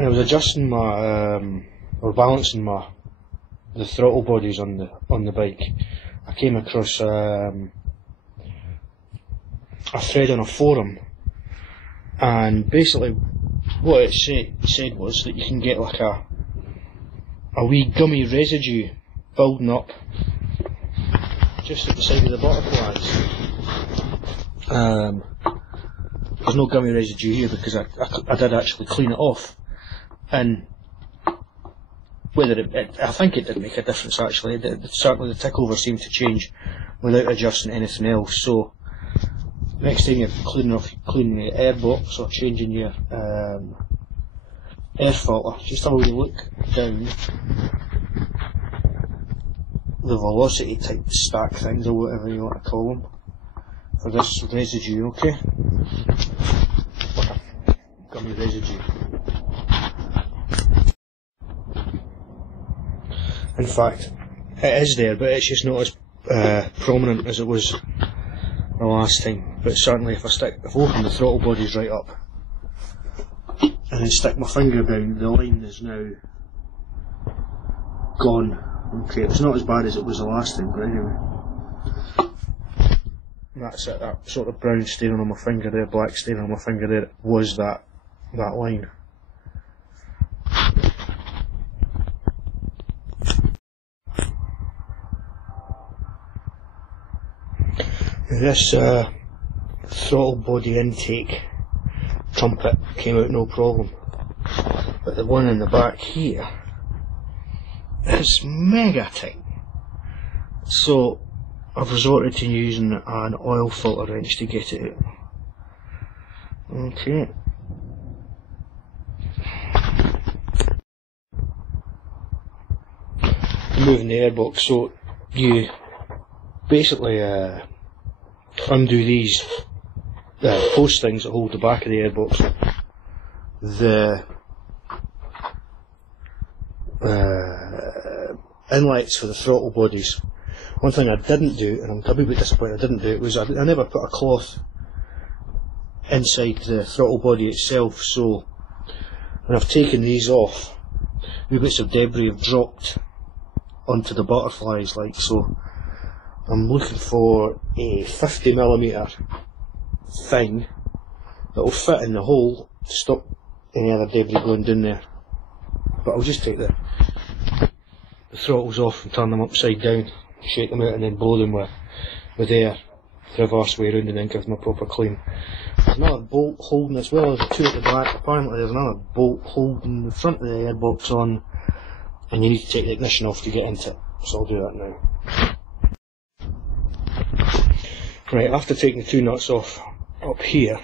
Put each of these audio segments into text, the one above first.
when I was adjusting my or balancing the throttle bodies on the bike, I came across a thread on a forum, and basically what it said was that you can get like a wee gummy residue building up just at the side of the butterflies. There's no gummy residue here because I did actually clean it off, and whether I think it did make a difference actually. Certainly the tickover seemed to change without adjusting anything else. So next time you're cleaning the air box or changing your air filter, just have a wee look down the velocity type stack things, or whatever you want to call them, for this residue, okay? Like a gummy residue. In fact, it is there, but it's just not as prominent as it was the last time. But certainly if I open the throttle bodies right up and then stick my finger down, the line is now gone. Okay, it's not as bad as it was the last time, but anyway. That's it, that sort of brown staining on my finger there, black staining on my finger there, was that line. This throttle body intake trumpet came out no problem, but the one in the back here is mega tight, so I've resorted to using an oil filter wrench to get it out. Okay. Moving the airbox, so you basically undo these post things that hold the back of the airbox. The inlets for the throttle bodies. One thing I didn't do, and I'm a bit disappointed I didn't do it, was I never put a cloth inside the throttle body itself, so when I've taken these off, wee bits of debris have dropped onto the butterflies, like so. I'm looking for a 50mm thing that will fit in the hole to stop any other debris going down there. But I'll just take the throttles off and turn them upside down, shake them out and then blow them with air the reverse way around and then give them a proper clean. There's another bolt holding, as well as the two at the back, apparently there's another bolt holding the front of the airbox on, and you need to take the ignition off to get into it, so I'll do that now. Right, after taking the two nuts off up here,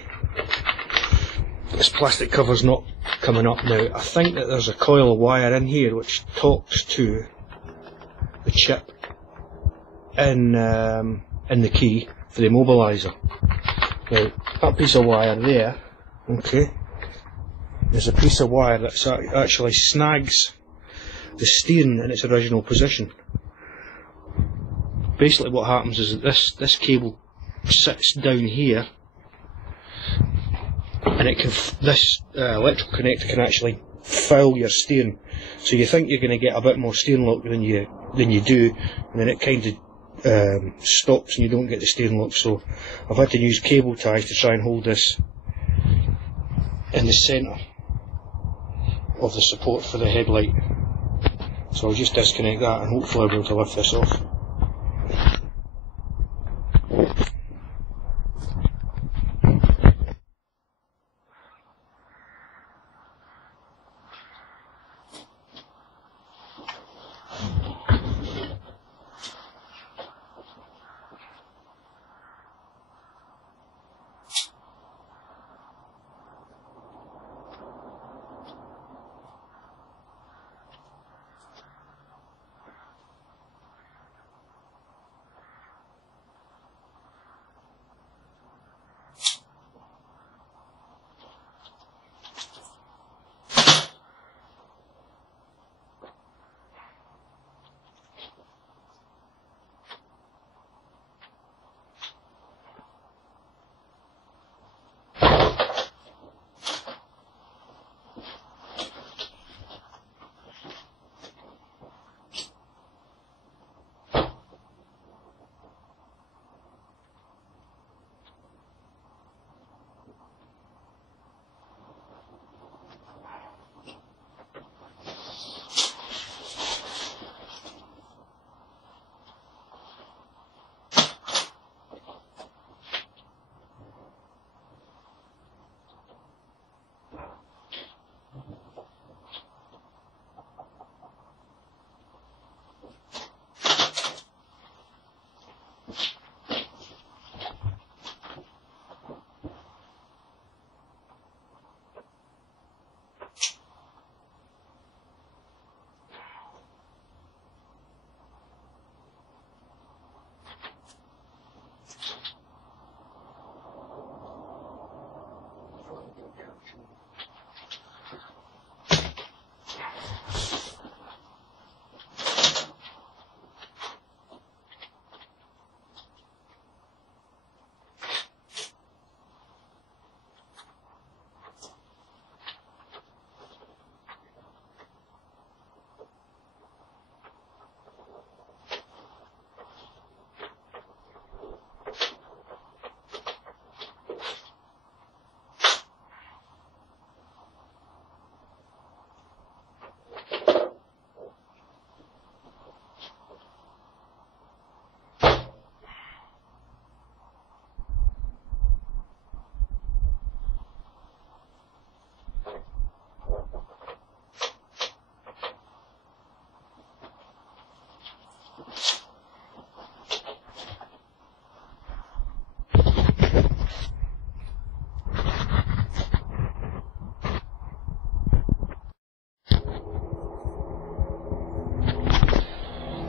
this plastic cover's not coming up now. I think that there's a coil of wire in here which talks to the chip in the key for the immobiliser. Now, that piece of wire there, okay, there's a piece of wire that actually snags the steering in its original position. Basically what happens is that this cable sits down here, and this electrical connector can actually foul your steering. So you think you're going to get a bit more steering lock than you do, and then it kind of stops and you don't get the steering lock. So I've had to use cable ties to try and hold this in the centre of the support for the headlight. So I'll just disconnect that and hopefully I'll be able to lift this off.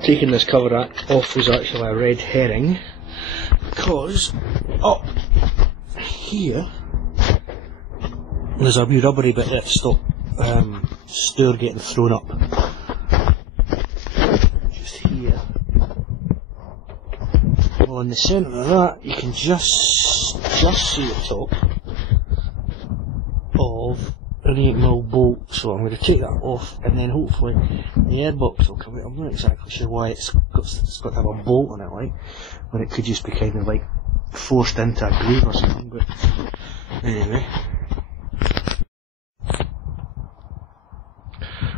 Taking this cover off was actually a red herring, because up here there's a wee rubbery bit that stopped stir getting thrown up. Just here. Well, in the centre of that you can just see the top of an 8mm bolt, so I'm going to take that off, and then hopefully the airbox will come out. I'm not exactly sure why it's got to have a bolt on it, like, when it could just be kind of like forced into a groove or something, but anyway.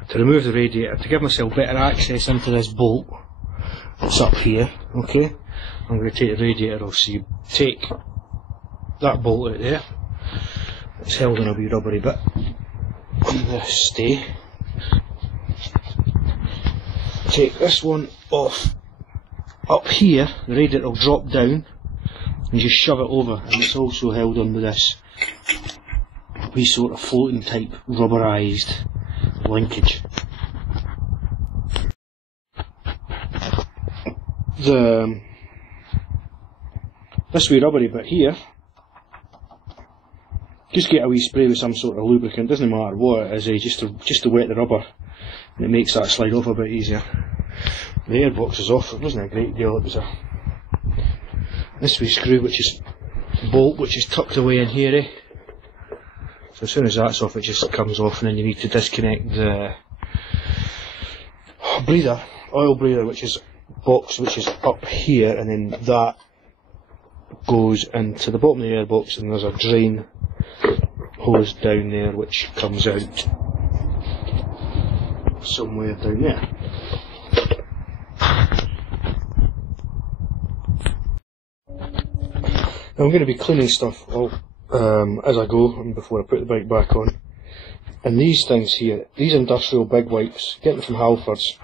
To remove the radiator, to give myself better access into this bolt, it's up here, okay? I'm going to take the radiator off, so you take that bolt out there, it's held in a wee rubbery bit on the stay. Take this one off. Up here, the radiator will drop down and just shove it over, and it's also held on with this wee sort of floating type rubberised linkage. This wee rubbery bit here, just get a wee spray with some sort of lubricant, doesn't matter what it is, just to wet the rubber, and it makes that slide off a bit easier. The airbox is off, it wasn't a great deal, it was this wee screw bolt which is tucked away in here, eh? So as soon as that's off it just comes off, and then you need to disconnect the oil breather which is up here, and then that goes into the bottom of the airbox, and there's a drain hose down there which comes out somewhere down there. Now I'm going to be cleaning stuff up as I go and before I put the bike back on. And these things here, these industrial big wipes, getting them from Halfords,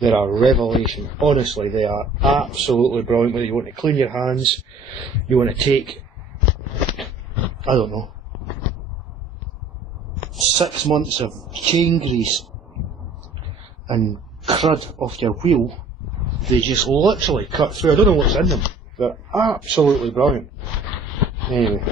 they're a revelation. Honestly, they are absolutely brilliant. Whether you want to clean your hands, you want to take, I don't know, 6 months of chain grease and crud off your wheel, they just literally cut through. I don't know what's in them. They're absolutely brilliant. Anyway.